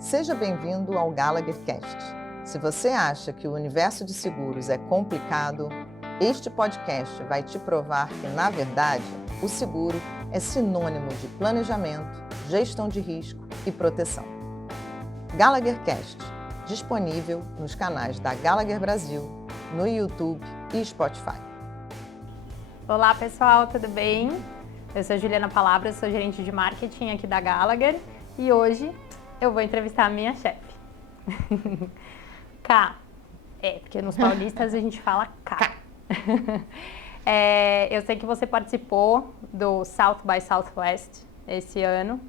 Seja bem-vindo ao Gallagher Cast. Se você acha que o universo de seguros é complicado, este podcast vai te provar que, na verdade, o seguro é sinônimo de planejamento, gestão de risco e proteção. Gallagher Cast, disponível nos canais da Gallagher Brasil, no YouTube e Spotify. Olá pessoal, tudo bem? Eu sou Juliana Palavras, sou gerente de marketing aqui da Gallagher e hoje eu vou entrevistar a minha chefe. K. Porque nos paulistas a gente fala K. Eu sei que você participou do South by Southwest esse ano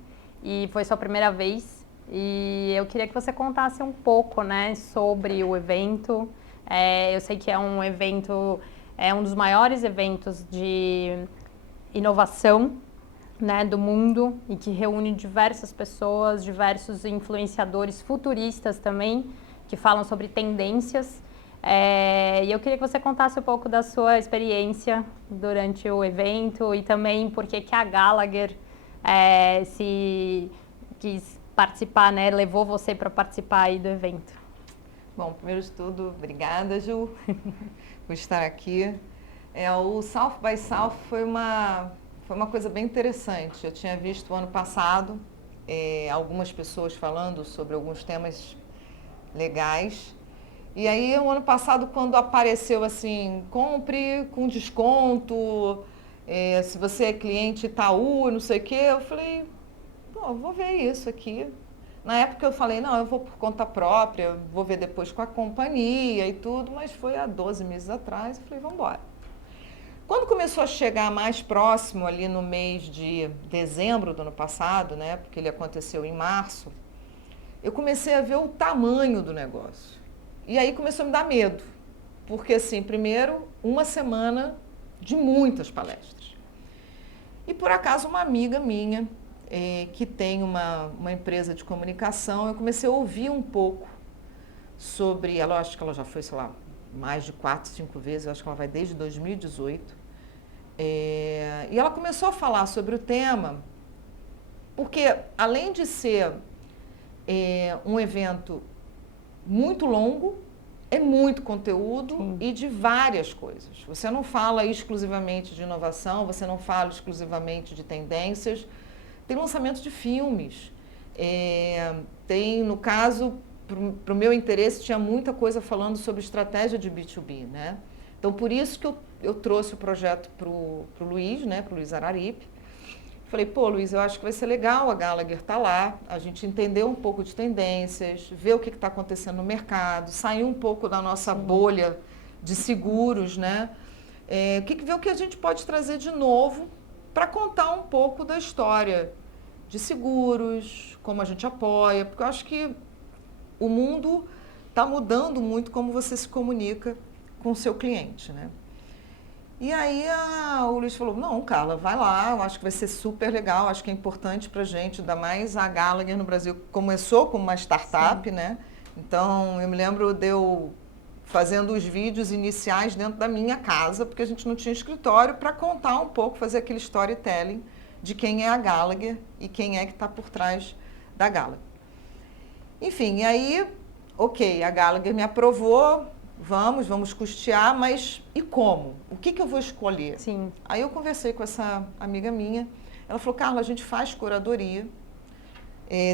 e foi sua primeira vez. E eu queria que você contasse um pouco, né, sobre o evento. Eu sei que é um evento, é um dos maiores eventos de inovação, né, do mundo e que reúne diversas pessoas, diversos influenciadores futuristas também, que falam sobre tendências. E eu queria que você contasse um pouco da sua experiência durante o evento e também por que a Gallagher se quis participar, né, levou você para participar aí do evento. Bom, primeiro de tudo, obrigada, Ju, por estar aqui. O South by South foi uma coisa bem interessante. Eu tinha visto ano passado algumas pessoas falando sobre alguns temas legais. E aí, o ano passado, quando apareceu assim, compre com desconto, se você é cliente Itaú, não sei o quê, eu falei, pô, vou ver isso aqui. Na época eu falei, não, eu vou por conta própria, vou ver depois com a companhia e tudo, mas foi há 12 meses atrás, eu falei, vamos embora. Quando começou a chegar mais próximo, ali no mês de dezembro do ano passado, né, porque ele aconteceu em março, eu comecei a ver o tamanho do negócio. E aí começou a me dar medo, porque assim, primeiro, uma semana de muitas palestras. E por acaso uma amiga minha, que tem uma empresa de comunicação, eu comecei a ouvir um pouco sobre, ela, acho que ela já foi, sei lá, mais de 4, 5 vezes, eu acho que ela vai desde 2018. E ela começou a falar sobre o tema, porque além de ser um evento muito longo, é muito conteúdo. Sim. E de várias coisas. Você não fala exclusivamente de inovação, você não fala exclusivamente de tendências, tem lançamento de filmes, tem, no caso, para o meu interesse, tinha muita coisa falando sobre estratégia de B2B, né? Então, por isso que eu trouxe o projeto para o Luiz, né, para o Luiz Araripe. Falei, pô, Luiz, eu acho que vai ser legal a Gallagher estar lá, a gente entender um pouco de tendências, ver o que está acontecendo no mercado, sair um pouco da nossa bolha de seguros, né? Ver o que a gente pode trazer de novo para contar um pouco da história de seguros, como a gente apoia, porque eu acho que o mundo está mudando muito como você se comunica com o seu cliente, né? E aí o Luiz falou, não, Carla, vai lá, eu acho que vai ser super legal, acho que é importante para a gente, ainda mais a Gallagher no Brasil começou como uma startup, sim, né? Então, eu me lembro de eu fazendo os vídeos iniciais dentro da minha casa, porque a gente não tinha escritório, para contar um pouco, fazer aquele storytelling de quem é a Gallagher e quem é que está por trás da Gallagher. Enfim, e aí, ok, a Gallagher me aprovou, vamos custear, mas e como? O que eu vou escolher? Sim. Aí eu conversei com essa amiga minha, ela falou, Carla, a gente faz curadoria,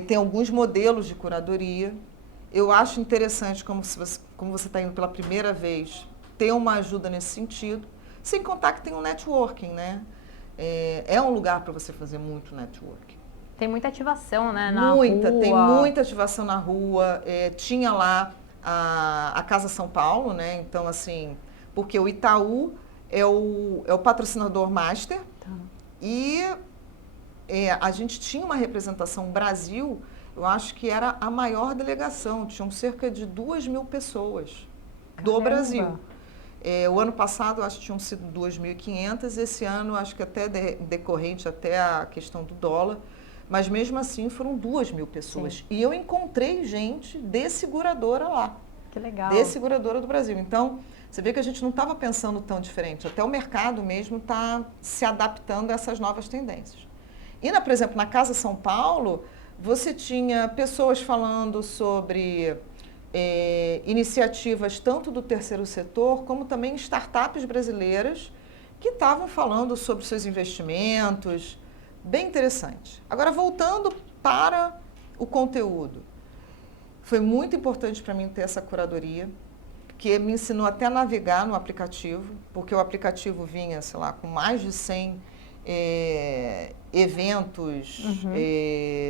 tem alguns modelos de curadoria, eu acho interessante, como você está indo pela primeira vez, ter uma ajuda nesse sentido, sem contar que tem um networking, né? É um lugar para você fazer muito networking. Tem muita ativação, né, na rua. Tem muita ativação na rua. Tinha lá a Casa São Paulo, né? Então, assim, porque o Itaú é o patrocinador master. Tá. E a gente tinha uma representação Brasil, eu acho que era a maior delegação. Tinham cerca de 2.000 pessoas. Caramba. Do Brasil. O ano passado, acho que tinham sido 2.500. Esse ano, acho que até decorrente até a questão do dólar. Mas mesmo assim foram 2.000 pessoas. Sim. E eu encontrei gente de seguradora lá. Que legal. De seguradora do Brasil. Então, você vê que a gente não estava pensando tão diferente. Até o mercado mesmo está se adaptando a essas novas tendências. E, por exemplo, na Casa São Paulo, você tinha pessoas falando sobre iniciativas tanto do terceiro setor, como também startups brasileiras que estavam falando sobre seus investimentos. Bem interessante. Agora, voltando para o conteúdo. Foi muito importante para mim ter essa curadoria, que me ensinou até a navegar no aplicativo, porque o aplicativo vinha, sei lá, com mais de 100 eventos,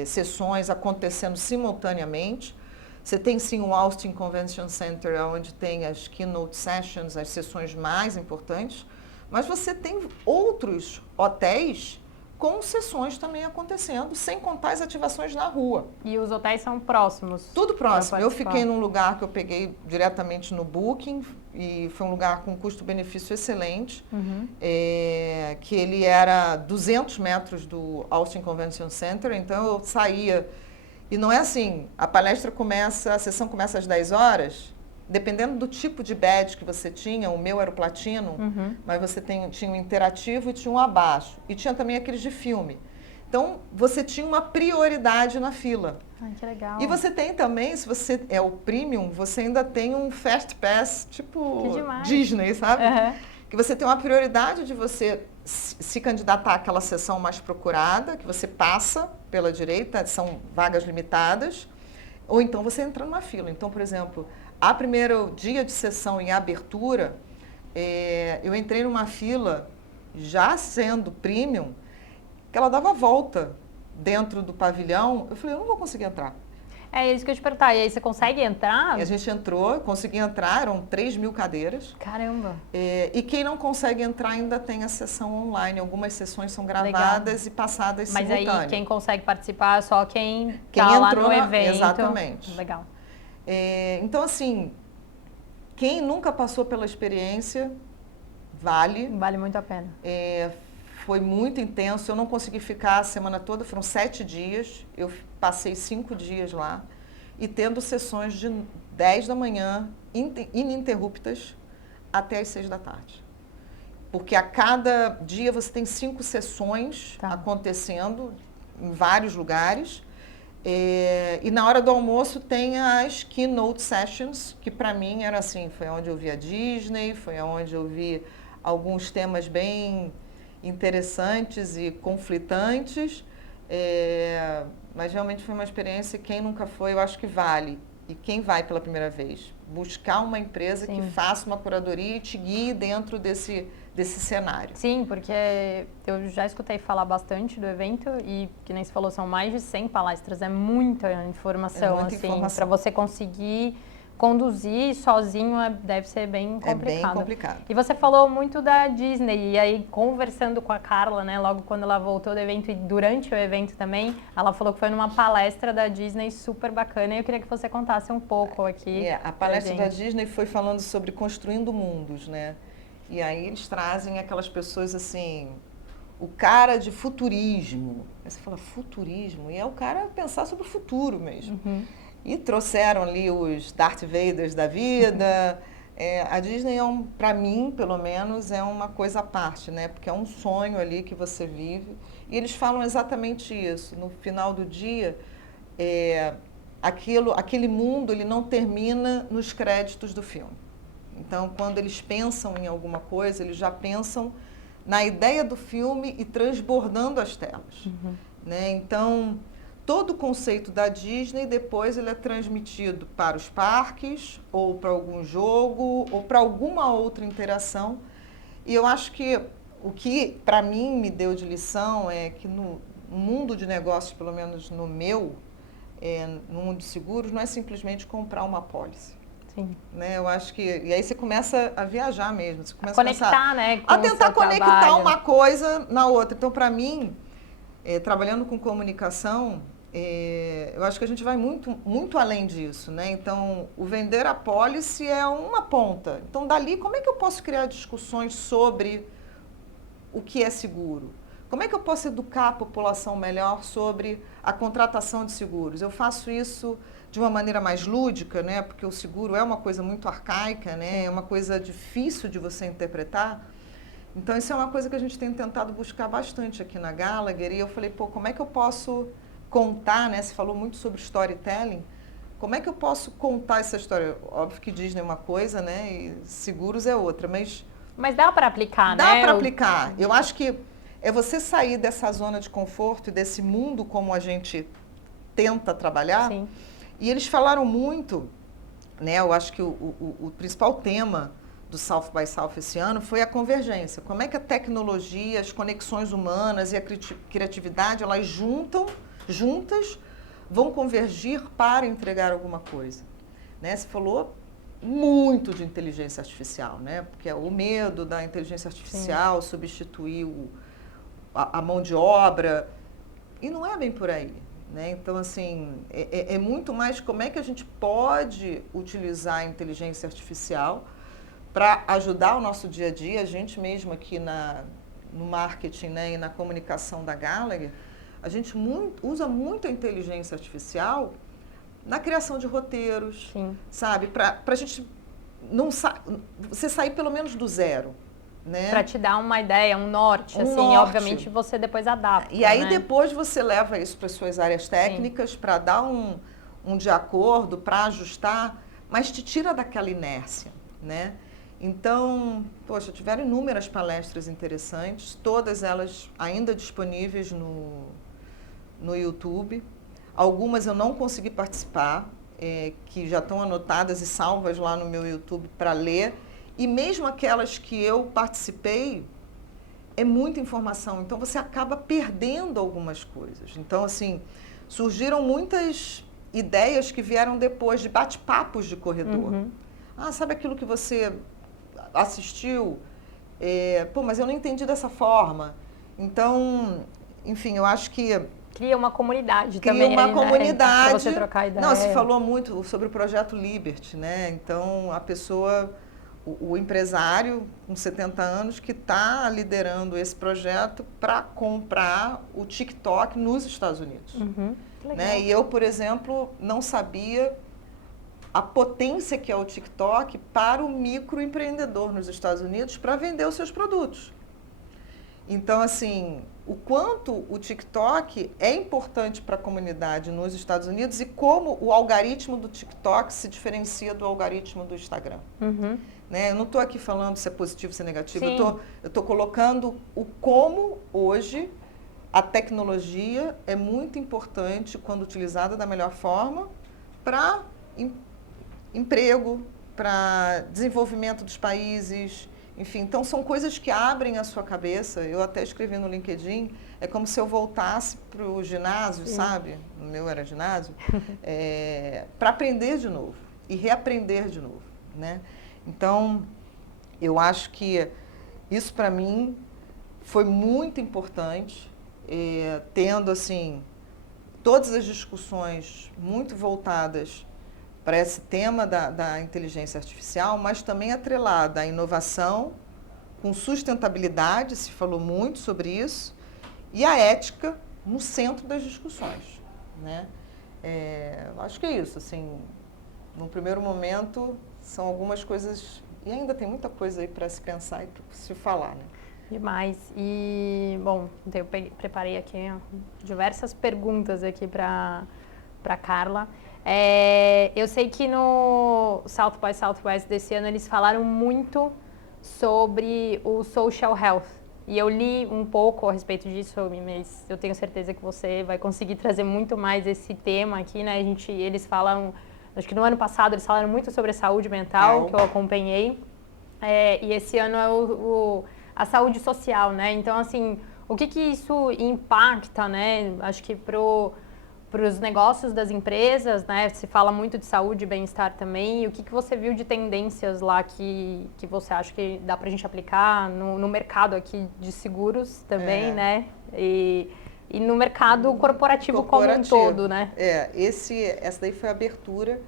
sessões acontecendo simultaneamente. Você tem sim o Austin Convention Center, onde tem as keynote sessions, as sessões mais importantes, mas você tem outros hotéis com sessões também acontecendo, sem contar as ativações na rua. E os hotéis são próximos? Tudo próximo. Eu fiquei num lugar que eu peguei diretamente no Booking, e foi um lugar com custo-benefício excelente, que ele era 200 metros do Austin Convention Center, então eu saía, e não é assim, a sessão começa às 10 horas, dependendo do tipo de badge que você tinha, o meu era o platino, mas você tinha um interativo e tinha um abaixo. E tinha também aqueles de filme. Então, você tinha uma prioridade na fila. Ai, que legal. E você tem também, se você é o premium, você ainda tem um fast pass, tipo Disney, sabe? Que você tem uma prioridade de você se candidatar àquela sessão mais procurada, que você passa pela direita, são vagas limitadas, ou então você entra numa fila. Então, por exemplo, a primeiro dia de sessão em abertura, eu entrei numa fila, já sendo premium, que ela dava volta dentro do pavilhão. Eu falei, eu não vou conseguir entrar. É isso que eu ia te perguntar. E aí, você consegue entrar? E a gente entrou, consegui entrar, eram 3.000 cadeiras. Caramba! E quem não consegue entrar ainda tem a sessão online. Algumas sessões são gravadas e passadas simultâneas. Mas aí, quem consegue participar é só quem está lá no evento. Exatamente. Legal. Então, assim, quem nunca passou pela experiência, vale. Vale muito a pena. Foi muito intenso, eu não consegui ficar a semana toda, foram 7 dias, eu passei 5 dias lá, e tendo sessões de 10 da manhã, ininterruptas, até as 6 da tarde. Porque a cada dia você tem 5 sessões acontecendo em vários lugares, e na hora do almoço tem as keynote sessions, que para mim era assim, foi onde eu vi a Disney, foi onde eu vi alguns temas bem interessantes e conflitantes, mas realmente foi uma experiência, quem nunca foi, eu acho que vale. E quem vai pela primeira vez? Buscar uma empresa que faça uma curadoria e te guie dentro desse cenário. Sim, porque eu já escutei falar bastante do evento e, que nem você falou, são mais de 100 palestras, é muita informação, para você conseguir conduzir sozinho deve ser bem complicado. É bem complicado. E você falou muito da Disney, e aí conversando com a Carla, né, logo quando ela voltou do evento e durante o evento também, ela falou que foi numa palestra da Disney super bacana, e eu queria que você contasse um pouco aqui. A palestra da Disney foi falando sobre construindo mundos, né? E aí eles trazem aquelas pessoas assim, o cara de futurismo. Aí você fala, futurismo? E é o cara pensar sobre o futuro mesmo. E trouxeram ali os Darth Vaders da vida. A Disney, para mim, pelo menos, é uma coisa à parte, né? Porque é um sonho ali que você vive. E eles falam exatamente isso. No final do dia, aquele mundo ele não termina nos créditos do filme. Então, quando eles pensam em alguma coisa, eles já pensam na ideia do filme e transbordando as telas. Né? Então, todo o conceito da Disney, depois ele é transmitido para os parques, ou para algum jogo, ou para alguma outra interação. E eu acho que o que, para mim, me deu de lição é que no mundo de negócios, pelo menos no meu, no mundo de seguros, não é simplesmente comprar uma pólice. Sim. Né? Eu acho que... E aí você começa a viajar mesmo. Você começa a conectar, a pensar, né? A tentar conectar uma coisa na outra. Então, para mim, trabalhando com comunicação, eu acho que a gente vai muito, muito além disso, né? Então, o vender a pólice é uma ponta. Então, dali, como é que eu posso criar discussões sobre o que é seguro? Como é que eu posso educar a população melhor sobre a contratação de seguros? Eu faço isso de uma maneira mais lúdica, né? Porque o seguro é uma coisa muito arcaica, né? É uma coisa difícil de você interpretar. Então, isso é uma coisa que a gente tem tentado buscar bastante aqui na Gallagher. E eu falei, como é que eu posso contar, né? Você falou muito sobre storytelling. Como é que eu posso contar essa história? Óbvio que Disney é uma coisa, né? E seguros é outra, mas dá para aplicar, dá né? para aplicar. Eu acho que é você sair dessa zona de conforto e desse mundo como a gente tenta trabalhar. Sim. E eles falaram muito, né? Eu acho que o principal tema do South by South esse ano foi a convergência. Como é que a tecnologia, as conexões humanas e a criatividade, elas juntas, vão convergir para entregar alguma coisa. Né? Você falou muito de inteligência artificial, né? Porque é o medo da inteligência artificial substituir a mão de obra. E não é bem por aí. Né? Então, assim, é muito mais como é que a gente pode utilizar a inteligência artificial para ajudar o nosso dia a dia. A gente mesmo aqui no marketing, né, e na comunicação da Gallagher, a gente usa muito a inteligência artificial na criação de roteiros, sabe? Para a gente você sair pelo menos do zero. Né? Para te dar uma ideia, um norte, assim, norte. Obviamente você depois adapta. E aí né? depois você leva isso para as suas áreas técnicas para dar um de acordo, para ajustar, mas te tira daquela inércia, né? Então, poxa, tiveram inúmeras palestras interessantes, todas elas ainda disponíveis no YouTube. Algumas eu não consegui participar, que já estão anotadas e salvas lá no meu YouTube para ler. E mesmo aquelas que eu participei, é muita informação, então você acaba perdendo algumas coisas. Então, assim, surgiram muitas ideias que vieram depois de bate-papos de corredor. Ah, sabe aquilo que você assistiu? Pô, mas eu não entendi dessa forma. Então, enfim, eu acho que... Cria uma comunidade também. Cria uma comunidade. Né? Para você trocar ideia. Não, se falou muito sobre o projeto Liberty, né? Então, a pessoa... O empresário com 70 anos que está liderando esse projeto para comprar o TikTok nos Estados Unidos. Né? E eu, por exemplo, não sabia a potência que é o TikTok para o microempreendedor nos Estados Unidos para vender os seus produtos. Então, assim, o quanto o TikTok é importante para a comunidade nos Estados Unidos e como o algoritmo do TikTok se diferencia do algoritmo do Instagram. Né? Eu não estou aqui falando se é positivo, se é negativo. Eu estou colocando o como hoje a tecnologia é muito importante quando utilizada da melhor forma para emprego, para desenvolvimento dos países, enfim. Então, são coisas que abrem a sua cabeça. Eu até escrevi no LinkedIn, é como se eu voltasse para o ginásio, sabe? No meu era ginásio, para aprender de novo e reaprender de novo, né? Então, eu acho que isso para mim foi muito importante, tendo assim todas as discussões muito voltadas para esse tema da inteligência artificial, mas também atrelada à inovação, com sustentabilidade, se falou muito sobre isso, e a ética no centro das discussões, né? Acho que é isso, assim, no primeiro momento são algumas coisas, e ainda tem muita coisa aí para se pensar e para se falar, né? Demais. E, bom, eu preparei aqui diversas perguntas aqui para Carla. Eu sei que no South by Southwest desse ano eles falaram muito sobre o social health. E eu li um pouco a respeito disso, mas eu tenho certeza que você vai conseguir trazer muito mais esse tema aqui, né? Eles falam, acho que no ano passado eles falaram muito sobre a saúde mental, que eu acompanhei. E esse ano é a saúde social, né? Então, assim, o que isso impacta, né? Acho que para os negócios das empresas, né? Se fala muito de saúde e bem-estar também. E o que você viu de tendências lá que você acha que dá para a gente aplicar no mercado aqui de seguros também, né? E no mercado corporativo como um todo, né? Essa daí foi a abertura,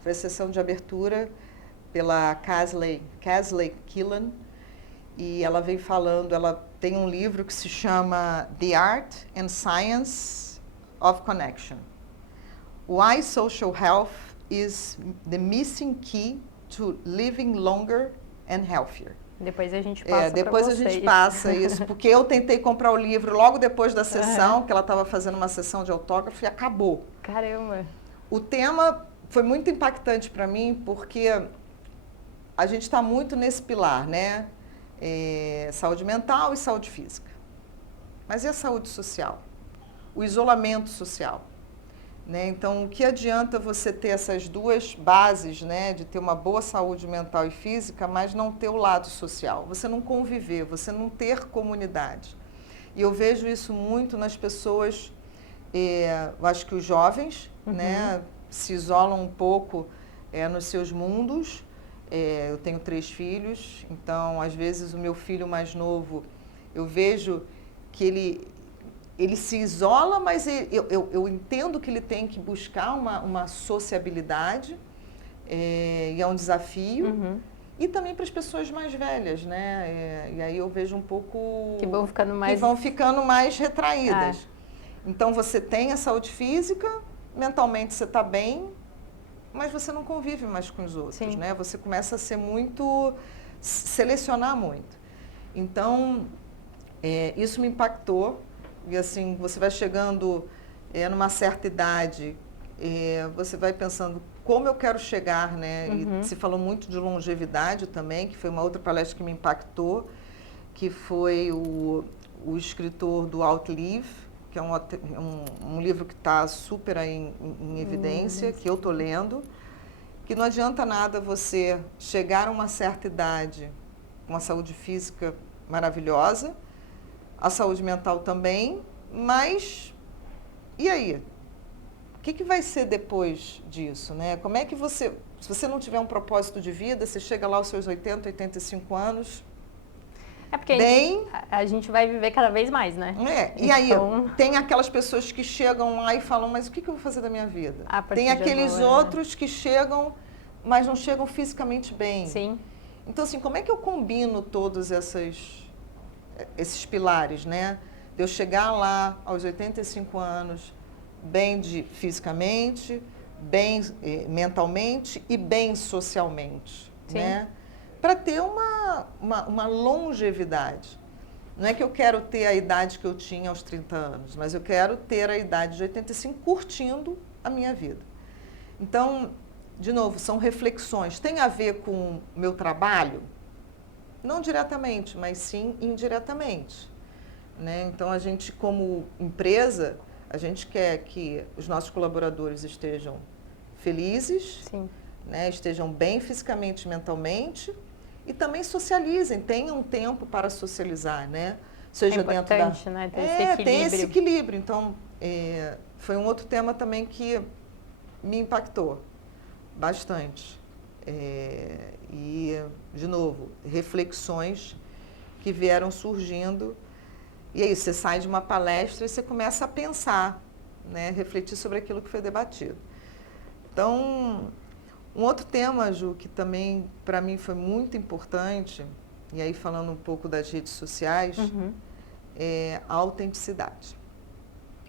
foi a sessão de abertura pela Casley Killen, e ela vem falando, ela tem um livro que se chama The Art and Science of Connection. Why Social Health is the Missing Key to Living Longer and Healthier. Depois a gente passa depois a gente passa isso, porque eu tentei comprar o livro logo depois da sessão, que ela estava fazendo uma sessão de autógrafo e acabou. Caramba! O tema foi muito impactante para mim, porque a gente está muito nesse pilar, né? Saúde mental e saúde física. Mas e a saúde social? O isolamento social? Né? Então, o que adianta você ter essas duas bases, né, de ter uma boa saúde mental e física, mas não ter o lado social? Você não conviver, você não ter comunidade. E eu vejo isso muito nas pessoas, eu acho que os jovens, né, se isolam um pouco nos seus mundos. Eu tenho 3 filhos, então, às vezes, o meu filho mais novo, eu vejo que ele se isola, mas eu entendo que ele tem que buscar uma sociabilidade, e é um desafio. E também para as pessoas mais velhas, né? E aí eu vejo um pouco... Que vão ficando mais retraídas. Então você tem a saúde física, mentalmente você está bem, mas você não convive mais com os outros, né? Você começa a ser selecionar muito. Então, isso me impactou. E assim, você vai chegando numa certa idade, você vai pensando como eu quero chegar, né? E se falou muito de longevidade também, que foi uma outra palestra que me impactou, que foi o escritor do Outlive, que é um livro que está super aí em evidência, que eu estou lendo, que não adianta nada você chegar a uma certa idade com uma saúde física maravilhosa, a saúde mental também, mas e aí? O que vai ser depois disso, né? Como é que se você não tiver um propósito de vida, você chega lá aos seus 80, 85 anos, porque a gente vai viver cada vez mais, né? E aí, tem aquelas pessoas que chegam lá e falam, mas o que eu vou fazer da minha vida? Tem aqueles outros que chegam, mas não chegam fisicamente bem. Sim. Então, assim, como é que eu combino todos esses pilares, né? De eu chegar lá aos 85 anos, bem fisicamente, bem mentalmente e bem socialmente, né? Para ter uma longevidade. Não é que eu quero ter a idade que eu tinha aos 30 anos, mas eu quero ter a idade de 85 curtindo a minha vida. Então, de novo, são reflexões. Tem a ver com o meu trabalho? Não diretamente, mas sim indiretamente. Né? Então, a gente, como empresa, a gente quer que os nossos colaboradores estejam felizes, né? Estejam bem fisicamente e mentalmente, e também socializem, tenham tempo para socializar, né? Seja importante, né? Ter esse equilíbrio. Ter esse equilíbrio. Então, foi um outro tema também que me impactou bastante. E, de novo, reflexões que vieram surgindo. E aí, você sai de uma palestra e você começa a pensar, né? Refletir sobre aquilo que foi debatido. Então, um outro tema, Ju, que também para mim foi muito importante, e aí falando um pouco das redes sociais, é a autenticidade.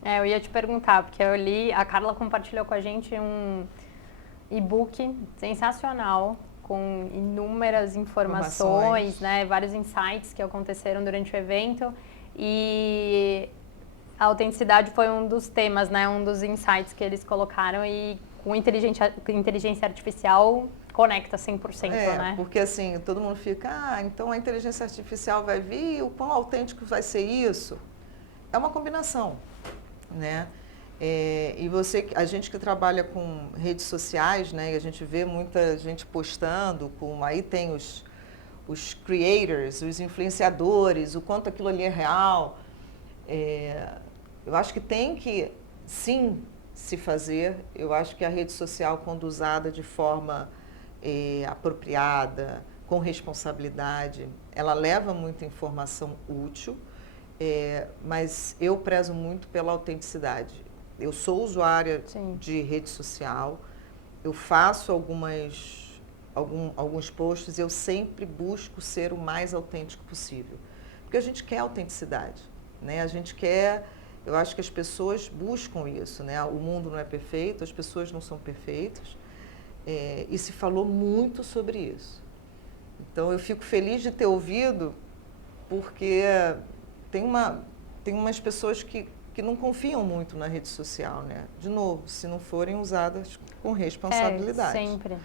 Eu ia te perguntar, porque eu li, a Carla compartilhou com a gente um e-book sensacional, com inúmeras informações, né, vários insights que aconteceram durante o evento, e a autenticidade foi um dos temas, né, um dos insights que eles colocaram, e com inteligência artificial conecta 100%, né? Porque assim, todo mundo fica, então a inteligência artificial vai vir, o quão autêntico vai ser isso? É uma combinação, né? E a gente que trabalha com redes sociais, né, e a gente vê muita gente postando, aí tem os creators, os influenciadores, o quanto aquilo ali é real. Eu acho que tem que, sim, se fazer. Eu acho que a rede social, quando usada de forma apropriada, com responsabilidade, ela leva muita informação útil, mas eu prezo muito pela autenticidade. Eu sou usuária de rede social, eu faço alguns posts, eu sempre busco ser o mais autêntico possível. Porque a gente quer autenticidade, né? A gente quer... Eu acho que as pessoas buscam isso, né? O mundo não é perfeito, as pessoas não são perfeitas, e se falou muito sobre isso. Então, eu fico feliz de ter ouvido, porque tem umas pessoas que não confiam muito na rede social, né? De novo, se não forem usadas com responsabilidade. Sempre.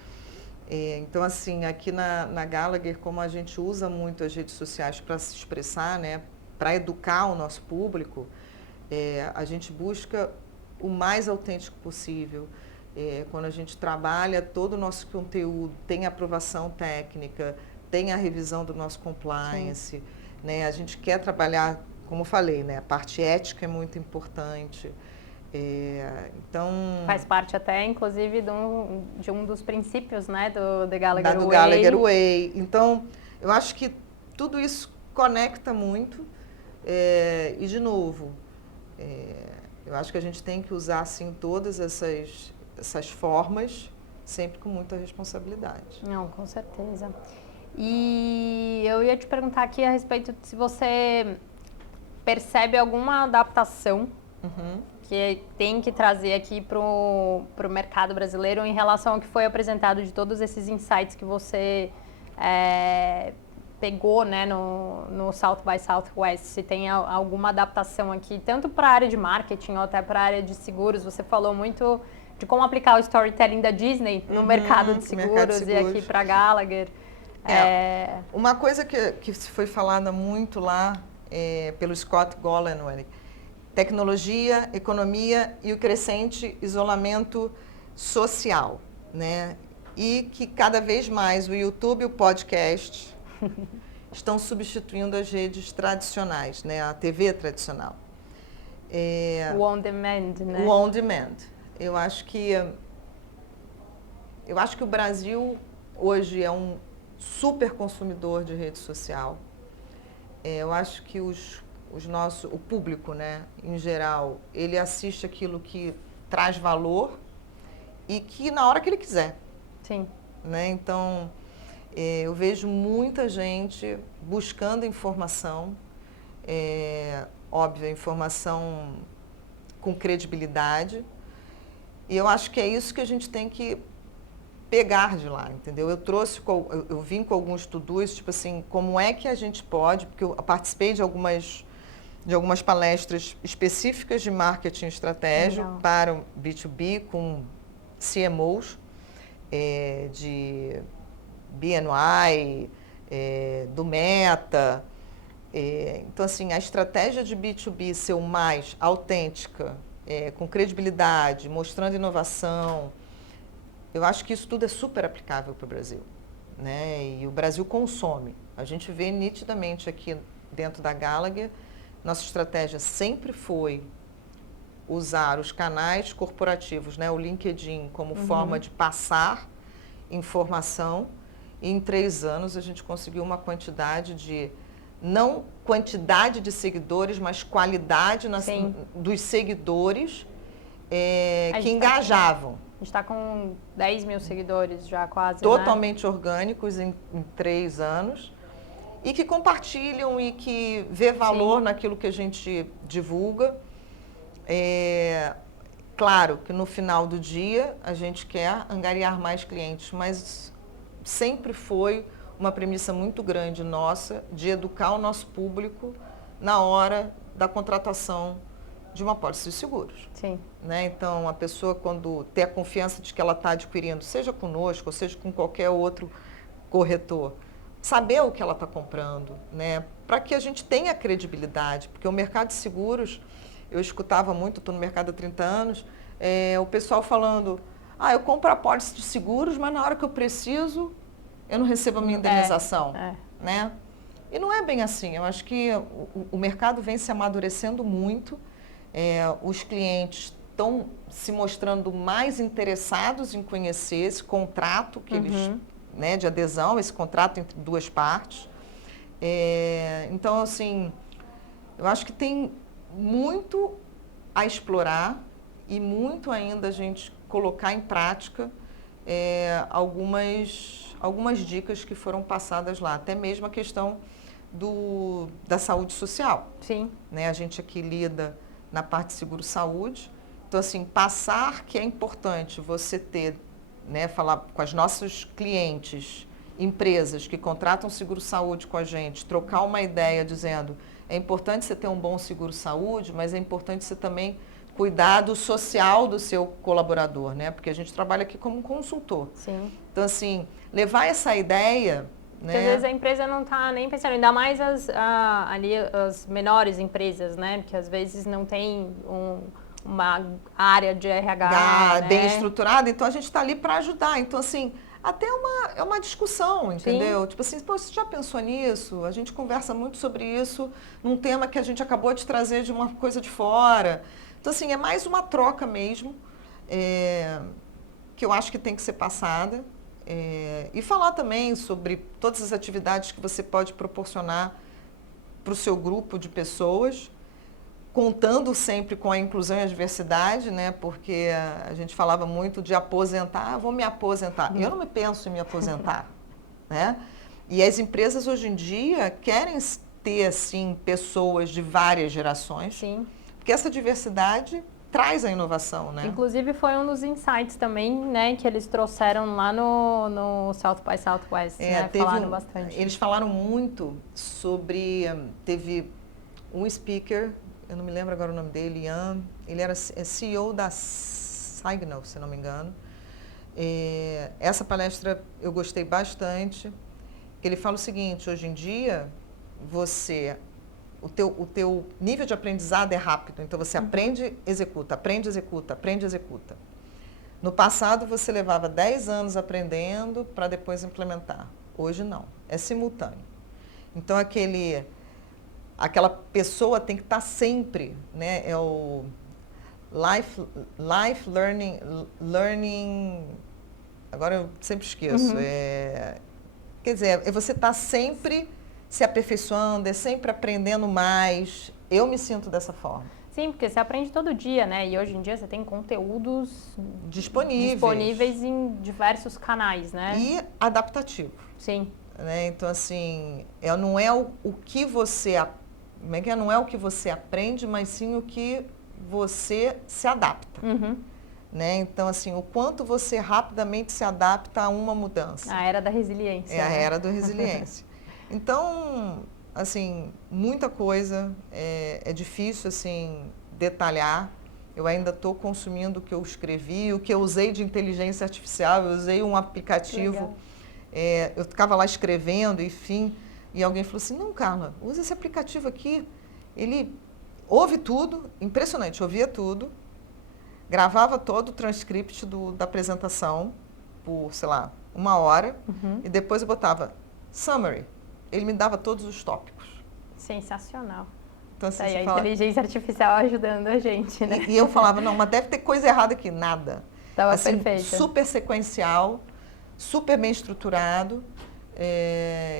Então, assim, aqui na Gallagher, como a gente usa muito as redes sociais para se expressar, né? Para educar o nosso público, a gente busca o mais autêntico possível. Quando a gente trabalha, todo o nosso conteúdo tem aprovação técnica, tem a revisão do nosso compliance, né? A gente quer trabalhar, como eu falei, né? A parte ética é muito importante. Então, faz parte até, inclusive, de um dos princípios, né, do The Gallagher Way. Do Gallagher Way. Então, eu acho que tudo isso conecta muito. E, de novo, eu acho que a gente tem que usar, assim, todas essas formas, sempre com muita responsabilidade. Não, com certeza. E eu ia te perguntar aqui a respeito de se você percebe alguma adaptação que tem que trazer aqui para o mercado brasileiro em relação ao que foi apresentado de todos esses insights que você pegou, né, no South by Southwest. Se tem alguma adaptação aqui, tanto para a área de marketing ou até para a área de seguros. Você falou muito de como aplicar o storytelling da Disney no mercado de seguros e aqui para a Gallagher. Uma coisa que foi falada muito lá pelo Scott Gollenberg: tecnologia, economia e o crescente isolamento social, né? E que cada vez mais o YouTube e o podcast estão substituindo as redes tradicionais, né? A TV tradicional. O on demand, né? O on demand. Eu acho que o Brasil hoje é um super consumidor de rede social. Eu acho que o público, né, em geral, ele assiste aquilo que traz valor e que na hora que ele quiser. Sim. Né? Então, eu vejo muita gente buscando informação, óbvio, informação com credibilidade, e eu acho que é isso que a gente tem que pegar de lá, entendeu? Eu vim com alguns to-dos, tipo assim, como é que a gente pode, porque eu participei de algumas palestras específicas de marketing estratégico para o B2B com CMOs de BNY, do Meta. Então, assim, a estratégia de B2B ser o mais autêntica, com credibilidade, mostrando inovação, eu acho que isso tudo é super aplicável para o Brasil, né? E o Brasil consome. A gente vê nitidamente aqui dentro da Gallagher, nossa estratégia sempre foi usar os canais corporativos, né? O LinkedIn como forma de passar informação. E em 3 anos a gente conseguiu uma quantidade não quantidade de seguidores, mas qualidade dos seguidores que engajavam. A gente está com 10 mil seguidores já quase, totalmente orgânicos em 3 anos. E que compartilham e que vê valor naquilo que a gente divulga. Claro que no final do dia a gente quer angariar mais clientes, mas sempre foi uma premissa muito grande nossa de educar o nosso público na hora da contratação de uma pólice de seguros. Sim. Né? Então, a pessoa, quando tem a confiança de que ela está adquirindo, seja conosco ou seja com qualquer outro corretor, saber o que ela está comprando, né? Para que a gente tenha credibilidade, porque o mercado de seguros, eu escutava muito, estou no mercado há 30 anos, o pessoal falando, eu compro a pólice de seguros, mas na hora que eu preciso, eu não recebo a minha indenização. Né? E não é bem assim, eu acho que o mercado vem se amadurecendo muito, os clientes estão se mostrando mais interessados em conhecer esse contrato que eles... Né, de adesão, esse contrato entre 2 partes. Então, assim, eu acho que tem muito a explorar e muito ainda a gente colocar em prática algumas dicas que foram passadas lá. Até mesmo a questão da saúde social. Sim. Né? A gente aqui lida na parte de seguro-saúde. Então, assim, passar que é importante você ter... Né, falar com os nossos clientes empresas que contratam seguro-saúde com a gente trocar uma ideia dizendo é importante você ter um bom seguro-saúde, mas é importante você também cuidar do social do seu colaborador, né? Porque a gente trabalha aqui como consultor. Sim. Então, assim, levar essa ideia... Porque às vezes a empresa não está nem pensando, ainda mais ali as menores empresas, né? Porque às vezes não tem uma área de RH, né? bem estruturada, então a gente está ali para ajudar. Então, assim, até é uma discussão, entendeu? Sim. Tipo assim, pô, você já pensou nisso? A gente conversa muito sobre isso num tema que a gente acabou de trazer de uma coisa de fora. Então, assim, é mais uma troca mesmo, que eu acho que tem que ser passada. E falar também sobre todas as atividades que você pode proporcionar para o seu grupo de pessoas, contando sempre com a inclusão e a diversidade, né? Porque a gente falava muito de aposentar, vou me aposentar. Eu não me penso em me aposentar, né? E as empresas hoje em dia querem ter, assim, pessoas de várias gerações, Sim. porque essa diversidade traz a inovação, né? Inclusive foi um dos insights também, né, que eles trouxeram lá no South by Southwest, né? Falaram bastante. Eles falaram muito sobre, teve um speaker, eu não me lembro agora o nome dele, Ian, ele era CEO da Signal, se não me engano. Essa palestra eu gostei bastante. Ele fala o seguinte, hoje em dia, o teu nível de aprendizado é rápido, então você aprende, executa, aprende, executa, aprende, executa. No passado, você levava 10 anos aprendendo para depois implementar. Hoje não, é simultâneo. Então, aquela pessoa tem que estar sempre, né? É o life learning, agora eu sempre esqueço. Quer dizer, é você estar sempre se aperfeiçoando, é sempre aprendendo mais. Eu me sinto dessa forma. Sim, porque você aprende todo dia, né? E hoje em dia você tem conteúdos disponíveis em diversos canais, né? E adaptativo. Sim. Né? Então, assim, não é o que você... Como é que é? Não é o que você aprende, mas sim o que você se adapta. Né? Então, assim, o quanto você rapidamente se adapta a uma mudança. A era da resiliência. A era da resiliência. Então, assim, muita coisa, é difícil, assim, detalhar. Eu ainda estou consumindo o que eu escrevi, o que eu usei de inteligência artificial, eu usei um aplicativo, eu ficava lá escrevendo, enfim, e alguém falou assim, não, Carla, usa esse aplicativo aqui, ele ouve tudo, impressionante, ouvia tudo, gravava todo o transcript da apresentação por, sei lá, 1 hora, e depois eu botava summary. Ele me dava todos os tópicos. Sensacional. Então, assim, a inteligência artificial ajudando a gente, né? E eu falava, não, mas deve ter coisa errada aqui. Nada. Estava assim, perfeita. Super sequencial, super bem estruturado.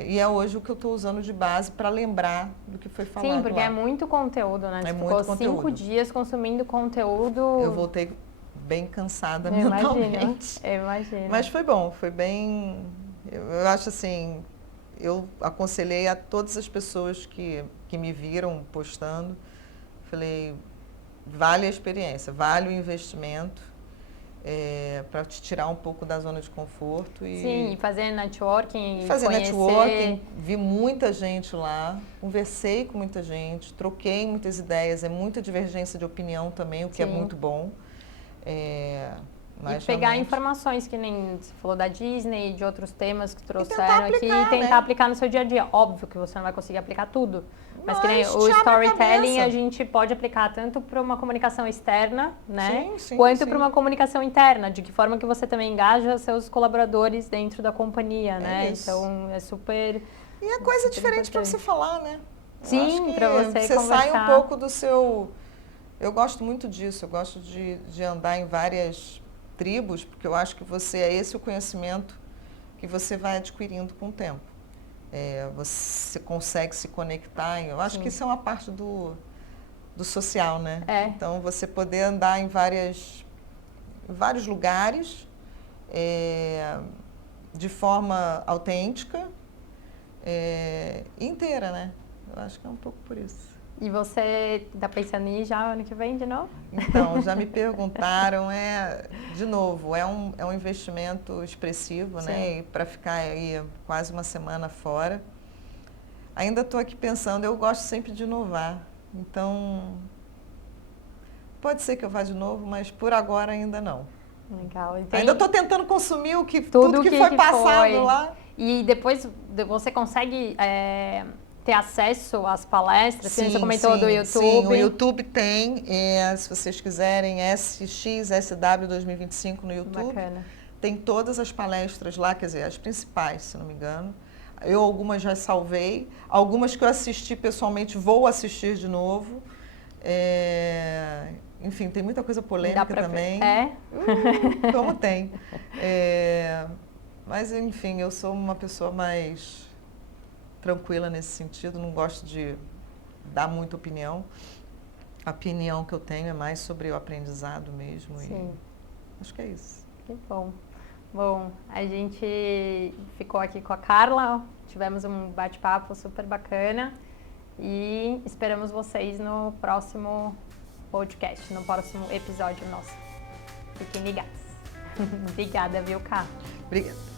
E é hoje o que eu estou usando de base para lembrar do que foi falado. Sim, porque lá. É muito conteúdo, né? Você ficou 5 dias consumindo conteúdo. Eu voltei bem cansada mentalmente. Eu imagino. Mas foi bom, foi bem... Eu acho assim... Eu aconselhei a todas as pessoas que me viram postando, falei, vale a experiência, vale o investimento para te tirar um pouco da zona de conforto. Sim, e fazer networking, vi muita gente lá, conversei com muita gente, troquei muitas ideias, é muita divergência de opinião também, o que é muito bom. Mas pegar informações, que nem você falou da Disney, de outros temas que trouxeram aqui, e tentar aplicar no seu dia a dia. Óbvio que você não vai conseguir aplicar tudo, mas que nem o storytelling a gente pode aplicar tanto para uma comunicação externa, né? Quanto para uma comunicação interna, de que forma que você também engaja seus colaboradores dentro da companhia, né? Então é super... E é coisa diferente para você falar, né? Sim, para você conversar. Sai um pouco do seu... Eu gosto muito disso, eu gosto de andar em várias tribos, porque eu acho que é esse o conhecimento que você vai adquirindo com o tempo. Você consegue se conectar, eu acho que isso é uma parte do social, né? Então, você poder andar em vários lugares de forma autêntica e inteira, né? Eu acho que é um pouco por isso. E você está pensando em ir já ano que vem de novo? Então, já me perguntaram, de novo, é um investimento expressivo, Sim. né? E para ficar aí quase uma semana fora. Ainda estou aqui pensando, eu gosto sempre de inovar. Então, pode ser que eu vá de novo, mas por agora ainda não. Legal. Ainda estou tentando consumir tudo que foi passado foi. lá. E depois você consegue ter acesso às palestras? Sim, você comentou do YouTube. Sim, o YouTube tem, se vocês quiserem, SXSW 2025 no YouTube. Bacana. Tem todas as palestras lá, quer dizer, as principais, se não me engano. Eu algumas já salvei, algumas que eu assisti pessoalmente vou assistir de novo. Enfim, tem muita coisa polêmica também. Como tem. Mas, enfim, eu sou uma pessoa mais tranquila nesse sentido, não gosto de dar muita opinião. A opinião que eu tenho é mais sobre o aprendizado mesmo. Sim. E acho que é isso. Que bom. Bom, a gente ficou aqui com a Carla, tivemos um bate-papo super bacana e esperamos vocês no próximo podcast, no próximo episódio nosso. Fiquem ligados. Obrigada, viu, Cá? Obrigada.